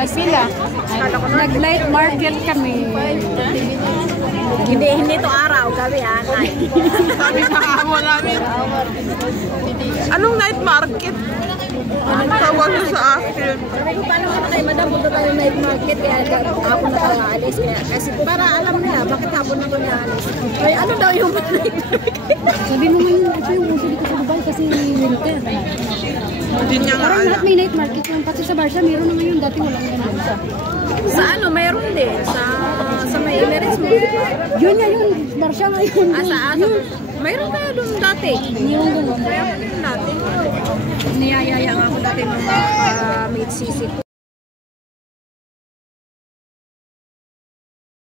Nagpila. Nag-night market kami. Hindi to araw, gabi night. Sabi sa amo namin. Anong night market? Tawag na sa akin. Sabi ko, paano ka tayo, madam, punta tayo night market, kaya ako nakaalis. Kasi para alam nila, bakit hapon ako naalis. Ay, ano daw yung night market? Sabi mo ngayon, ito yung uso dito sa Dubai kasi winter. Hindi niya nga Parang alam. lahat may night market yung pati sa Barca, meron na ngayon, dati walang ganun. Sa ano, mayroon din. Sa may Emirates mo. Yun nga yun, Barca ngayon. Mayroon na doon dati. Yung ganun. Mayroon din dati. Niyayaya nga ako dati mga mid-sisi ko.